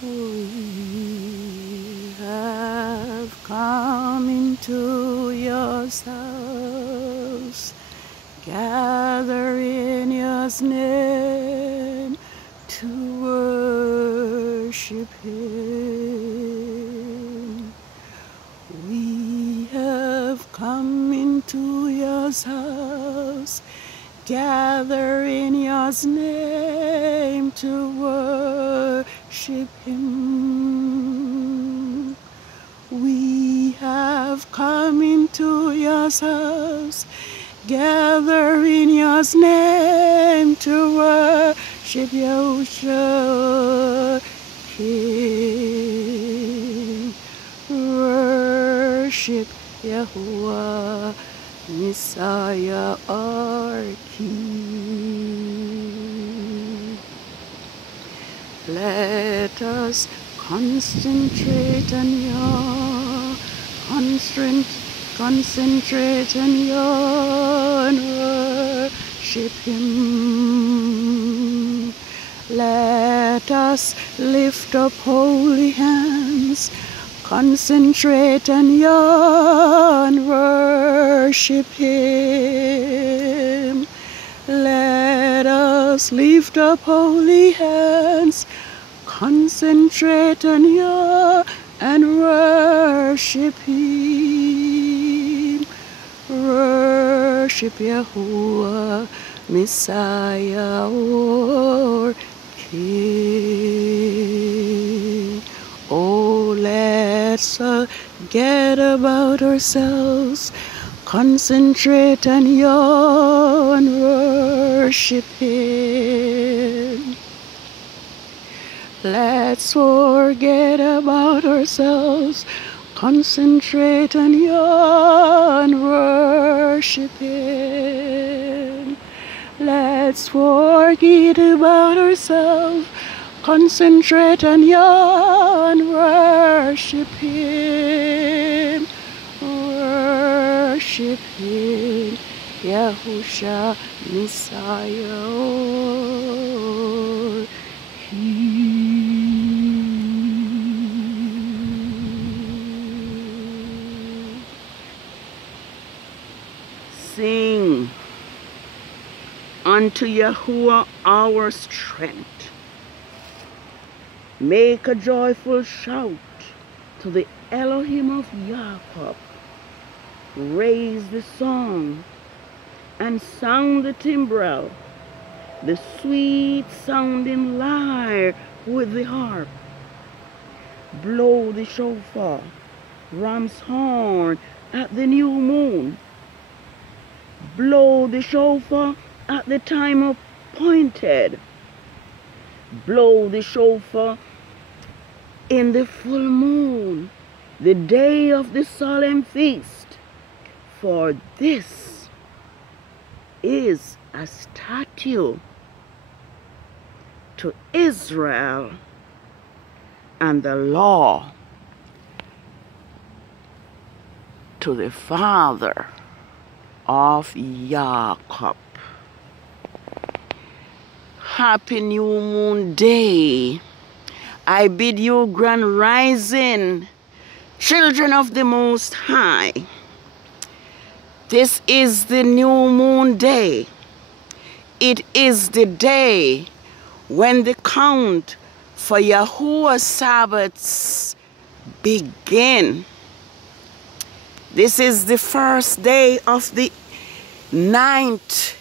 We have come into your house, gather in your name to worship him. We have come into your house, gather in your name to worship him. We have come into your house, gather in your name to worship Yahushua King. Worship Yahuwah, Messiah, our King. Let us concentrate on your concentrate on your and worship him. Let us lift up holy hands, concentrate on your and worship him. Let us lift up holy hands, concentrate on your and worship him. Worship Yahuwah, Messiah, our King. Oh, let's forget about ourselves, concentrate on your and worship him. Let's forget about ourselves, concentrate on your and worship him. Let's forget about ourselves, concentrate on your and worship him. Worship him, Yahushua, Messiah, our King. Sing unto Yahuwah our strength. Make a joyful shout to the Elohim of Jacob. Raise the song and sound the timbrel, the sweet sounding lyre with the harp. Blow the shofar, ram's horn at the new moon. Blow the shofar at the time appointed. Blow the shofar in the full moon, the day of the solemn feast. For this is a statute to Israel and the law to the father of Jacob. Happy New Moon Day. I bid you grand rising, children of the Most High. This is the new moon day. It is the day when the count for Yahuwah's Sabbaths begin. This is the first day of the 9th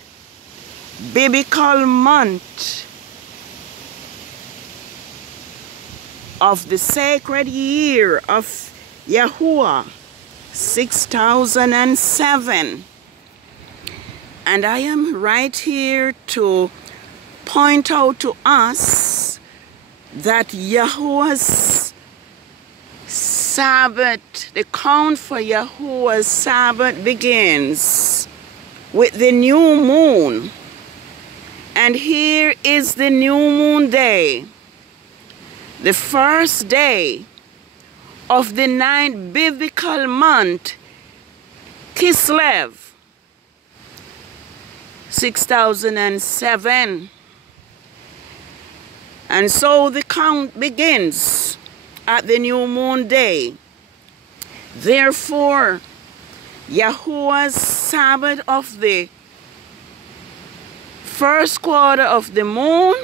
biblical month of the sacred year of Yahuwah, 6007. And I am right here to point out to us that Yahuwah's Sabbath, the count for Yahuwah's Sabbath begins with the new moon. And here is the new moon day, the first day of the 9th biblical month, Kislev, 6007. And so the count begins at the new moon day. Therefore, Yahuwah's Sabbath of the first quarter of the moon,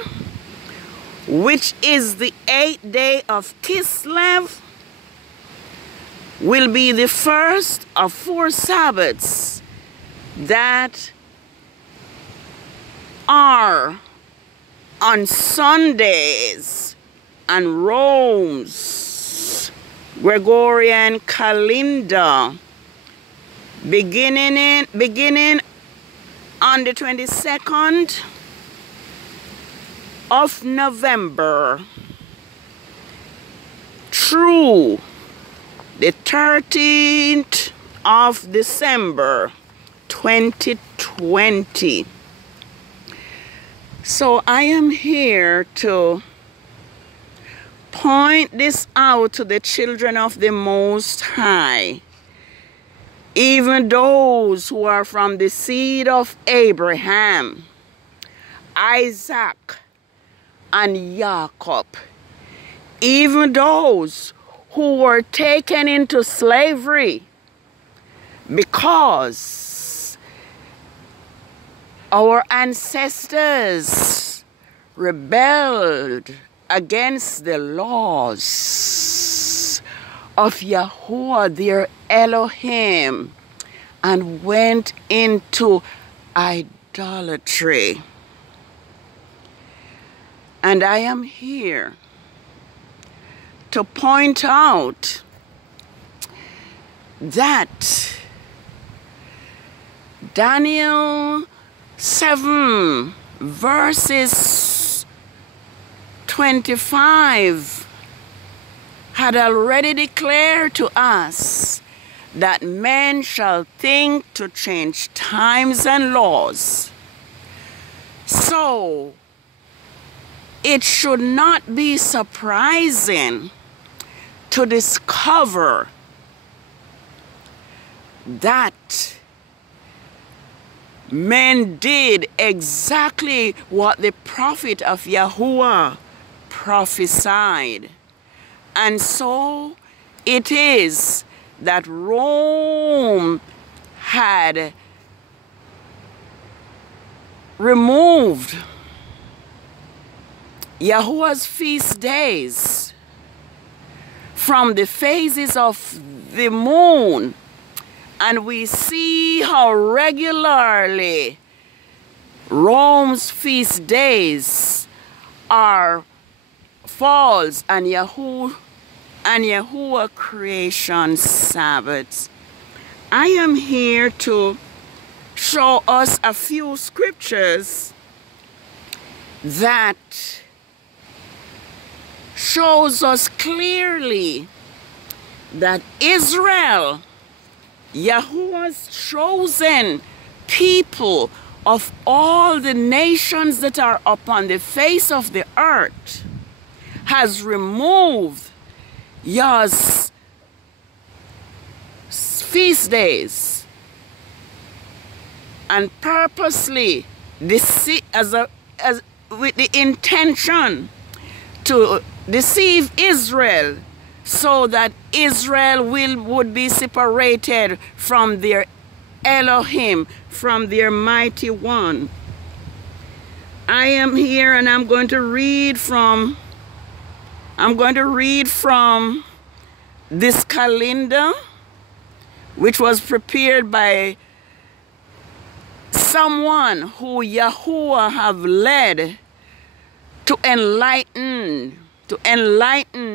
which is the 8th day of Kislev, will be the first of 4 Sabbaths that are on Sundays and Rome's Gregorian calendar, beginning on the 22nd of November through the 13th of December 2020. So I am here to point this out to the children of the Most High, even those who are from the seed of Abraham, Isaac, and Jacob, even those who were taken into slavery because our ancestors rebelled against the laws of Yahuwah, their Elohim, and went into idolatry. And I am here to point out that Daniel 7 verses 25 had already declared to us that men shall think to change times and laws. So it should not be surprising to discover that men did exactly what the prophet of Yahuwah prophesied. And so it is that Rome had removed Yahuwah's feast days from the phases of the moon. And we see how regularly Rome's feast days are falls and Yahuwah creation Sabbaths. I am here to show us a few scriptures that shows us clearly that Israel, Yahuwah's chosen people of all the nations that are upon the face of the earth, has removed Yah's feast days and purposely with the intention to deceive Israel, so that Israel would be separated from their Elohim, from their mighty one. I am here and I'm going to read from this calendar, which was prepared by someone who Yahuwah have led to enlighten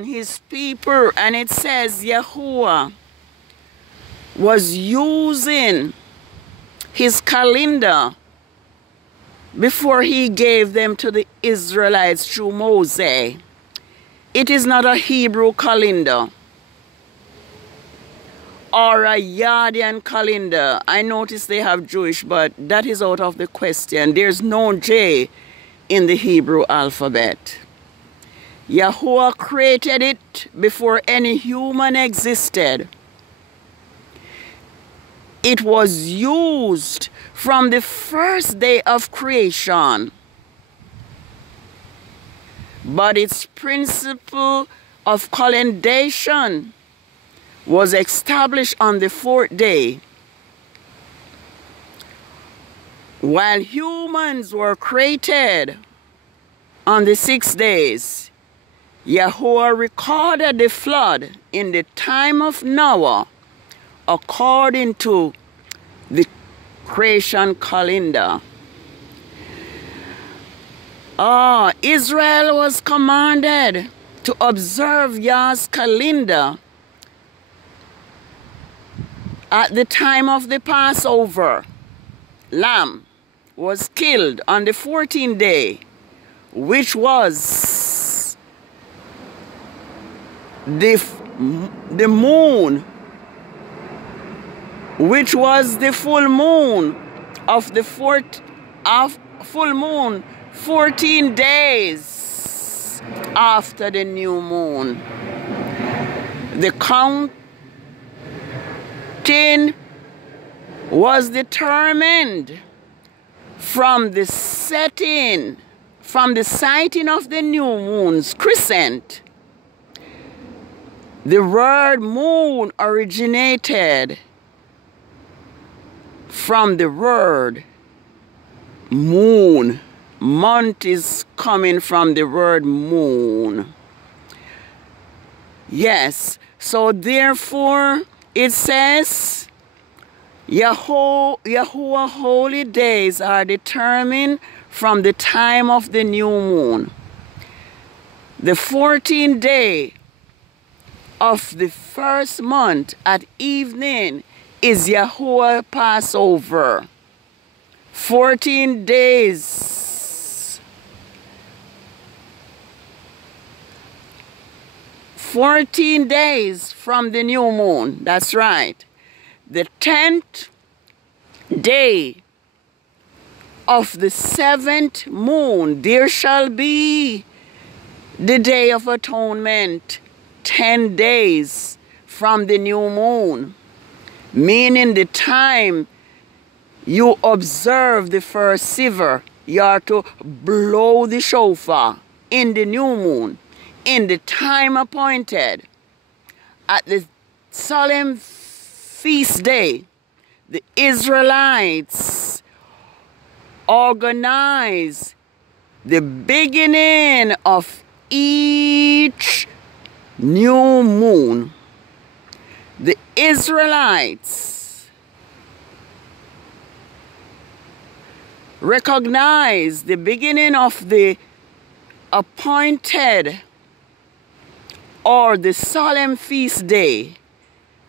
his people. And it says Yahuwah was using his calendar before he gave them to the Israelites through Moses. It is not a Hebrew calendar or a Yardian calendar. I notice they have Jewish, but that is out of the question. There's no J in the Hebrew alphabet. Yahuwah created it before any human existed. It was used from the first day of creation. but its principle of calendation was established on the fourth day. While humans were created on the 6 days, Yahweh recorded the flood in the time of Noah according to the creation calendar. Israel was commanded to observe Yah's calendar at the time of the Passover. Lamb was killed on the 14th day, which was the moon, which was the full moon of the full moon 14 days after the new moon. The counting was determined from the sighting of the new moon's crescent. The word moon originated from the word moon. Month is coming from the word moon. Yes, so therefore it says Yahuwah holy days are determined from the time of the new moon. The 14th day of the first month at evening is Yahuwah Passover. 14 days. 14 days from the new moon. That's right. The 10th day of the 7th moon, there shall be the Day of Atonement, 10 days from the new moon, meaning the time you observe the first siver, you are to blow the shofar in the new moon, in the time appointed. At the solemn feast day, the Israelites organize the beginning of each new moon. The Israelites recognize the beginning of the appointed or the solemn feast day.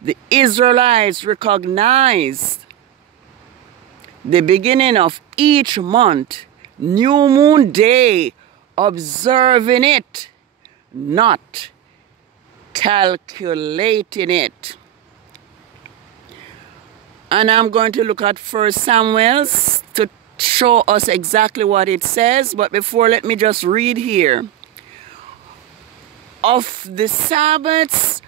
The Israelites recognized the beginning of each month, new moon day, observing it, not calculating it. And I'm going to look at 1 Samuel to show us exactly what it says. But before, let me just read here. Of the Sabbaths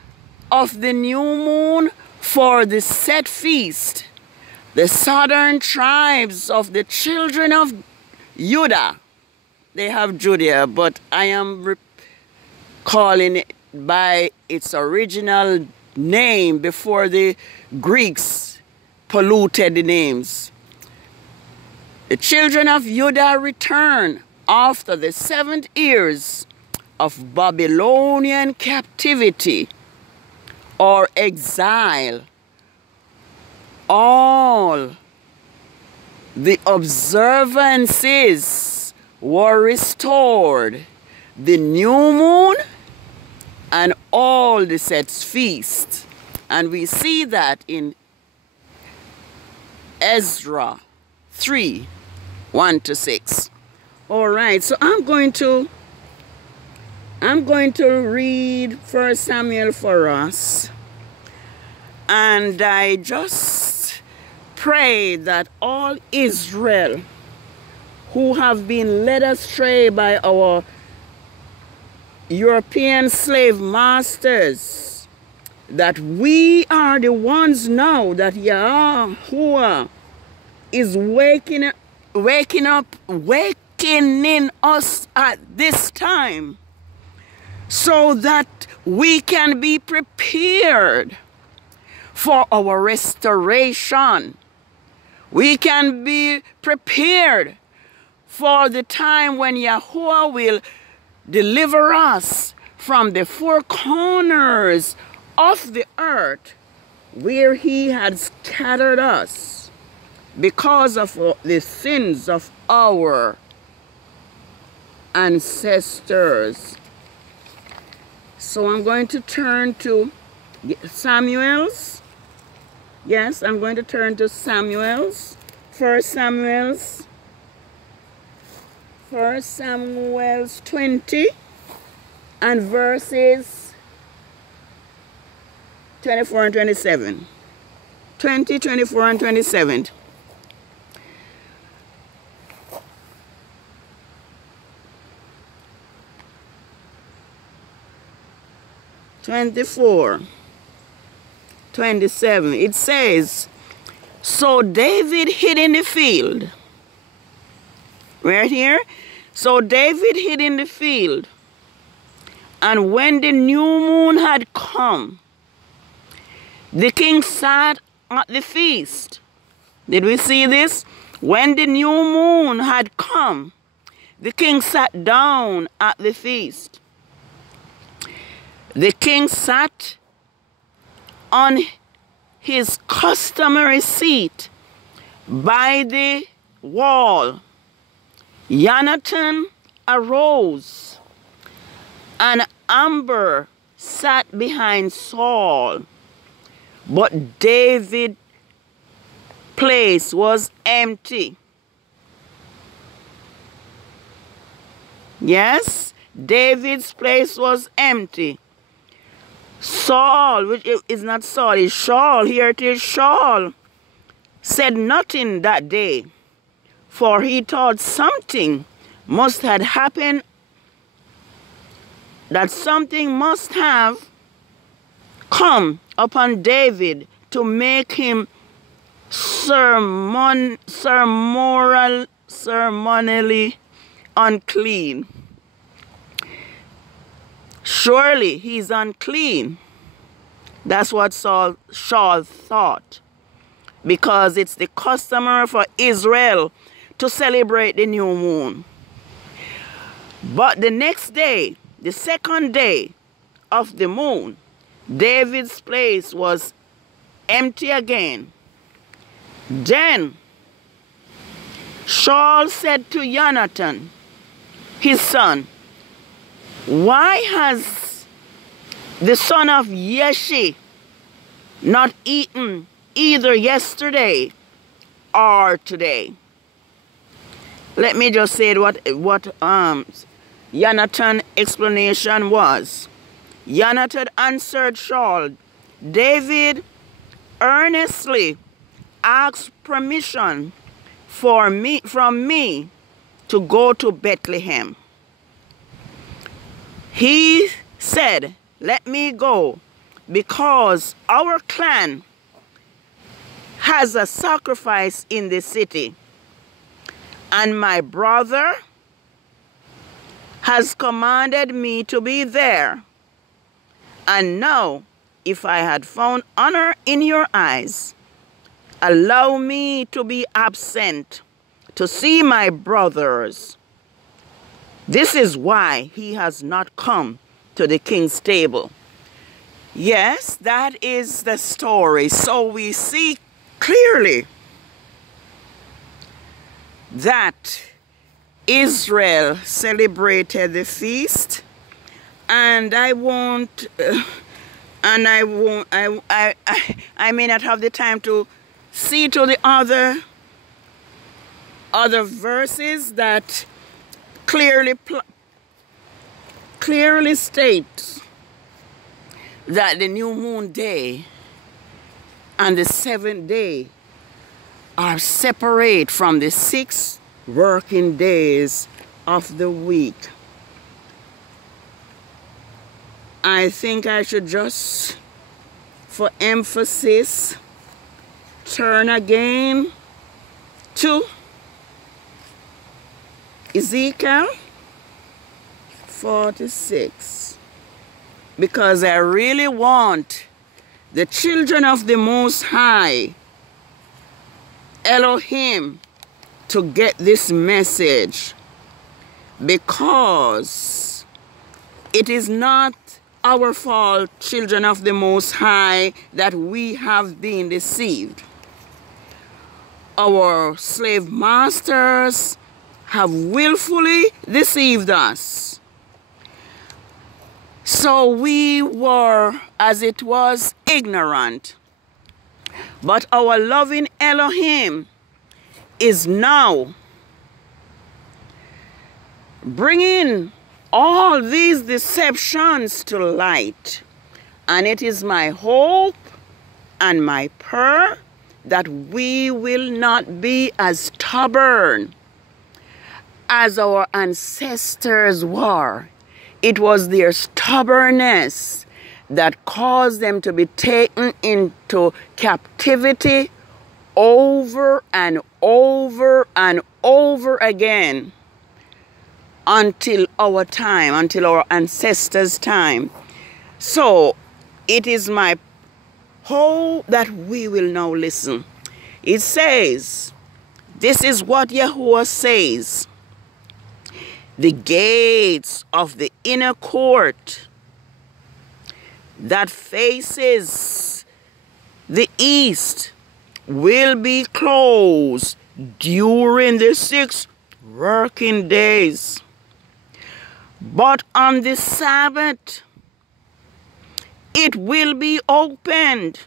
of the new moon for the set feast, the southern tribes of the children of Judah, they have Judea, but I am calling it by its original name before the Greeks polluted the names. The children of Judah return after the 7 years of Babylonian captivity or exile. All the observances were restored, the new moon and all the set feasts. And we see that in Ezra 3, 1-6. All right, so I'm going to read 1 Samuel for us. And I just pray that all Israel who have been led astray by our European slave masters, that we are the ones now that Yahuwah is waking quickening us at this time so that we can be prepared for our restoration. We can be prepared for the time when Yahuwah will deliver us from the four corners of the earth where he had scattered us because of the sins of our ancestors. So I'm going to turn to Samuel's. Yes, I'm going to turn to Samuel's. 1 Samuel's 20 and verses 24 and 27. 20, 24 and 27. It says, so David hid in the field. Right here. So David hid in the field. And when the new moon had come, the king sat at the feast. Did we see this? When the new moon had come, the king sat down at the feast. The king sat on his customary seat by the wall. Jonathan arose, and Amber sat behind Saul, but David's place was empty. Yes, David's place was empty. Saul, which is not Saul, is Shaul. Here it is, Shaul said nothing that day, for he thought something must have happened, that something must have come upon David to make him ceremonially unclean. Surely he's unclean. That's what Shaul thought, because it's the customary for Israel to celebrate the new moon. But the next day, the second day of the moon, David's place was empty again. Then Shaul said to Jonathan, his son, why has the son of Yeshe not eaten either yesterday or today? Let me just say what Jonathan's explanation was. Jonathan answered Shaul, David earnestly asked permission from me to go to Bethlehem. He said, let me go, because our clan has a sacrifice in the city, and my brother has commanded me to be there. And now, if I had found honor in your eyes, allow me to be absent to see my brothers. This is why he has not come to the king's table. Yes, that is the story. So we see clearly that Israel celebrated the feast, and I may not have the time to see to the other verses that clearly states that the new moon day and the seventh day are separate from the 6 working days of the week. I think I should just, for emphasis, turn again to Ezekiel 46. Because I really want the children of the Most High, Elohim, to get this message. Because it is not our fault, children of the Most High, that we have been deceived. Our slave masters have willfully deceived us. So we were, as it was, ignorant. But our loving Elohim is now bringing all these deceptions to light. And it is my hope and my prayer that we will not be as stubborn as our ancestors were. It was their stubbornness that caused them to be taken into captivity over and over and over again until our time, until our ancestors' time. So it is my hope that we will now listen. It says, this is what Yahuwah says: the gates of the inner court that faces the east will be closed during the 6 working days. But on the Sabbath, it will be opened.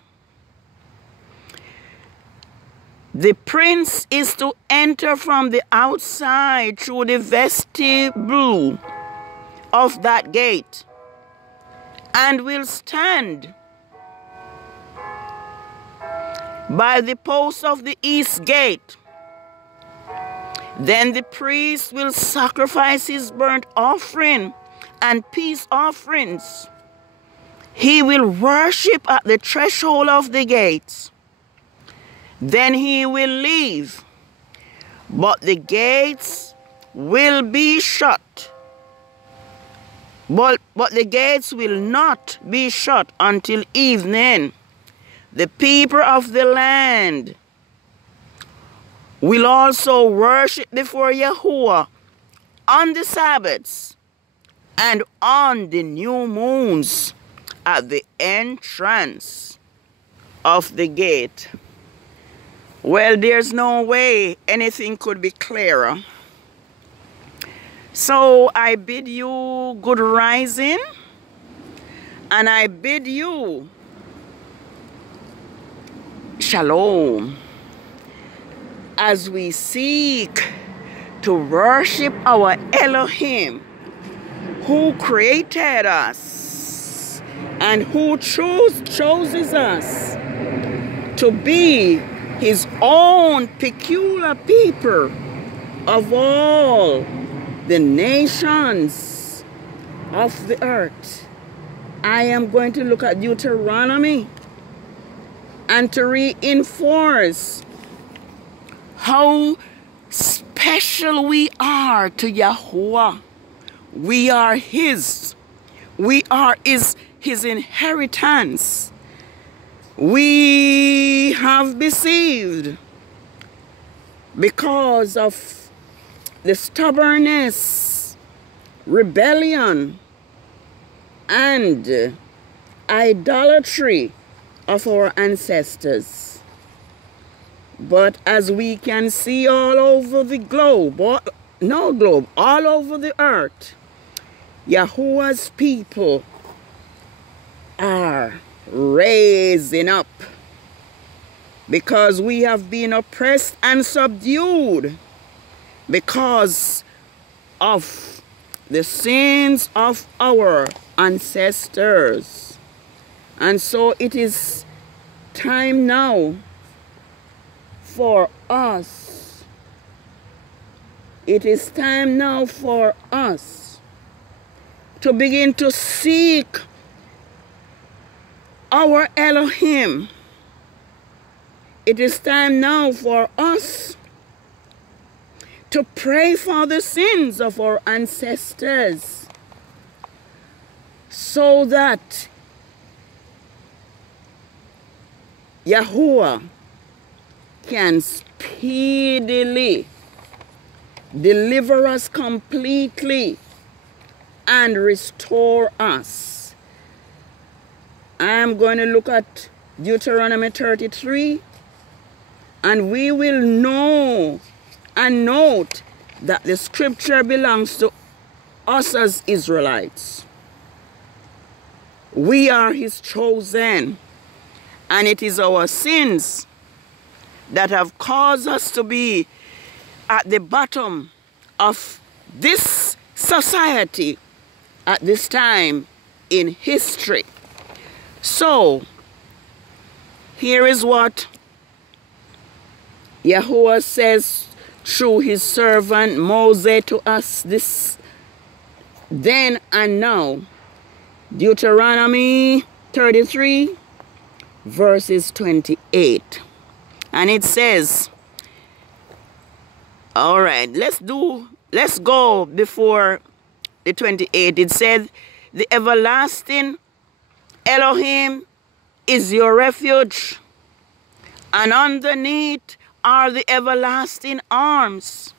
The prince is to enter from the outside through the vestibule of that gate and will stand by the post of the east gate. Then the priest will sacrifice his burnt offering and peace offerings. He will worship at the threshold of the gates. Then he will leave, but the gates will be shut. But the gates will not be shut until evening. The people of the land will also worship before Yahuwah on the Sabbaths and on the new moons at the entrance of the gate. Well, there's no way anything could be clearer. So I bid you good rising, and I bid you shalom, as we seek to worship our Elohim, who created us and who chooses us to be his own peculiar people of all the nations of the earth. I am going to look at Deuteronomy and to reinforce how special we are to Yahuwah. We are his. We are his inheritance. We have deceived because of the stubbornness, rebellion, and idolatry of our ancestors. But as we can see all over the globe, all over the earth, Yahuwah's people are raising up, because we have been oppressed and subdued because of the sins of our ancestors. And so it is time now for us. It is time now for us to begin to seek our Elohim. It is time now for us to pray for the sins of our ancestors, so that Yahuwah can speedily deliver us completely and restore us. I'm going to look at Deuteronomy 33, and we will know and note that the scripture belongs to us as Israelites. We are his chosen, and it is our sins that have caused us to be at the bottom of this society at this time in history. So, here is what Yahuwah says through his servant Moses to us this then and now. Deuteronomy 33 verses 28. And it says, all right, let's go before the 28. It said, the everlasting Elohim is your refuge, and underneath are the everlasting arms.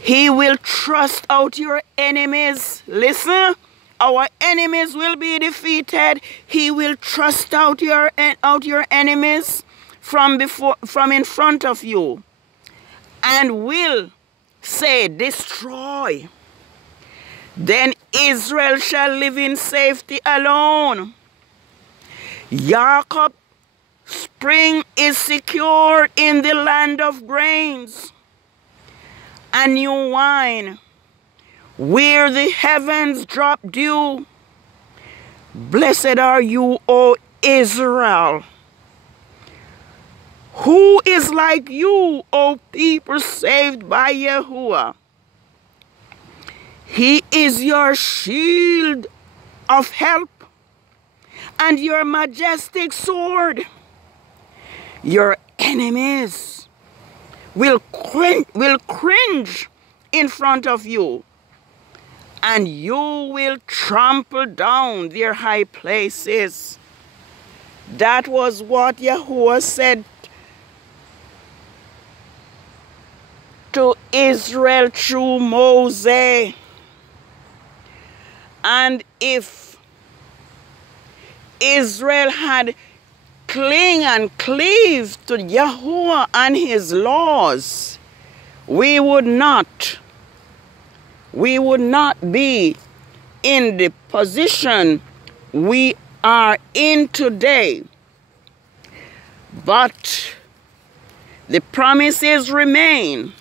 He will thrust out your enemies. Listen, our enemies will be defeated. He will thrust out your enemies from in front of you, and will say, destroy. Then Israel shall live in safety alone. Jacob spring is secured in the land of grains, and new wine where the heavens drop dew. Blessed are you, O Israel. Who is like you, O people saved by Yahuwah? He is your shield of help and your majestic sword. Your enemies will cringe in front of you, and you will trample down their high places. That was what Yahuwah said to Israel through Moses. And if Israel had cling and cleave to Yahuwah and his laws, we would not be in the position we are in today. But the promises remain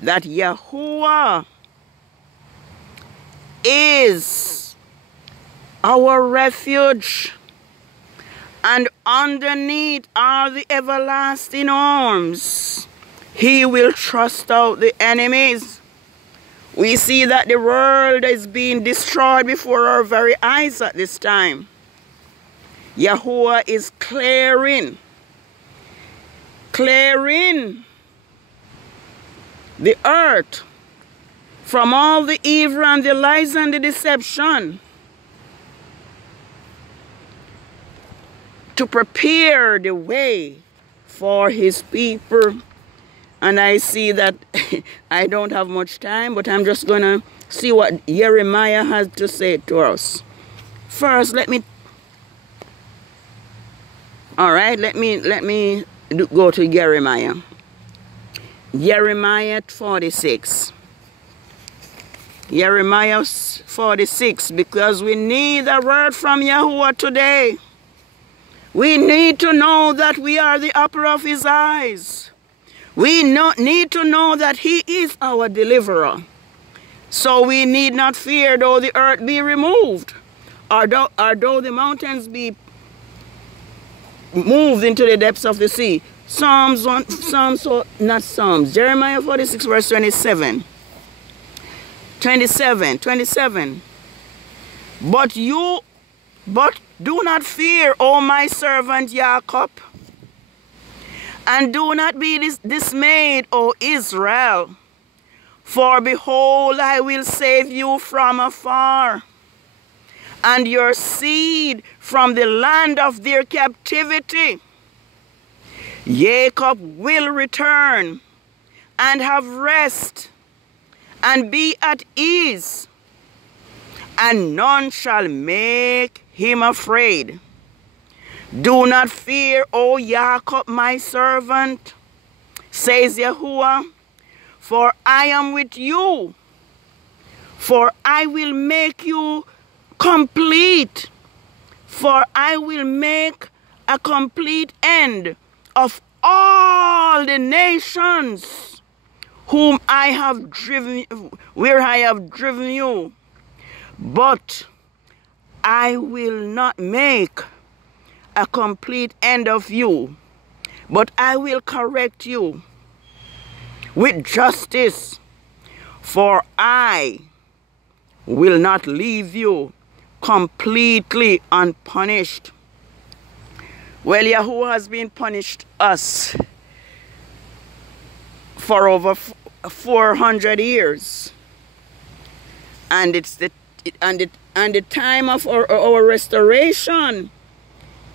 that Yahuwah is our refuge, and underneath are the everlasting arms. He will thrust out the enemies. We see that the world is being destroyed before our very eyes at this time. Yahuwah is clearing the earth from all the evil and the lies and the deception, to prepare the way for his people. And I see that I don't have much time, but I'm just going to see what Jeremiah has to say to us. First, let me go to Jeremiah. Jeremiah 46. Jeremiah 46, because we need a word from Yahuwah today. We need to know that we are the apple of his eyes. We need to know that he is our deliverer. So we need not fear though the earth be removed, or though the mountains be moved into the depths of the sea. Jeremiah 46 verse 27. 27. But do not fear, O my servant Jacob, and do not be dismayed, O Israel. For behold, I will save you from afar, and your seed from the land of their captivity. Jacob will return and have rest and be at ease, and none shall make him afraid. Do not fear, O Jacob, my servant, says Yahuwah, for I am with you. For I will make you complete. For I will make a complete end of all the nations whom I have driven, where I have driven you. But I will not make a complete end of you, but I will correct you with justice, for I will not leave you completely unpunished. Well, Yahuwah has been punished us for over 400 years, and it's the time of our restoration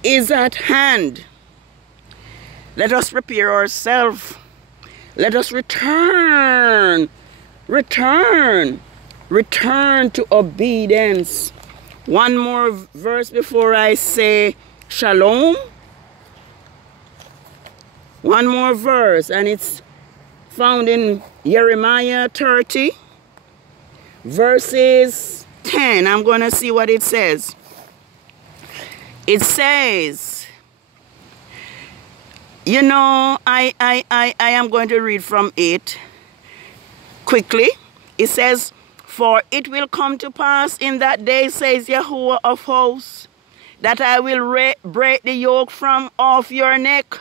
is at hand. Let us prepare ourselves. Let us return to obedience. One more verse before I say shalom. One more verse, and it's found in Jeremiah 30, verses 10. I'm going to see what it says. It says, you know, I am going to read from it quickly. It says, for it will come to pass in that day, says Yahuwah of hosts, that I will break the yoke from off your neck,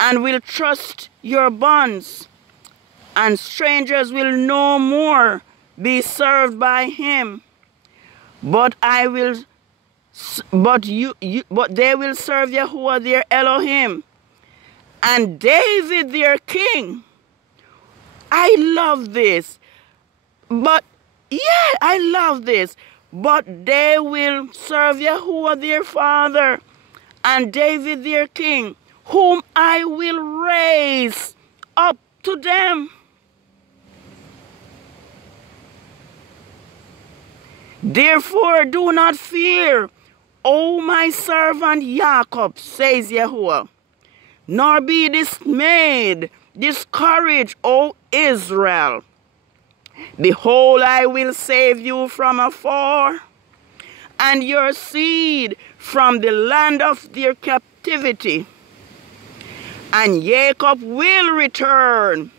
and will trust your bonds, and strangers will no more be served by him. But they will serve Yahuwah their Elohim, and David their king. I love this. But yeah, I love this. But they will serve Yahuwah their father, and David their king, whom I will raise up to them. Therefore do not fear, O my servant Jacob, says Yahuwah, nor be dismayed, discouraged, O Israel. Behold, I will save you from afar, and your seed from the land of their captivity. And Jacob will return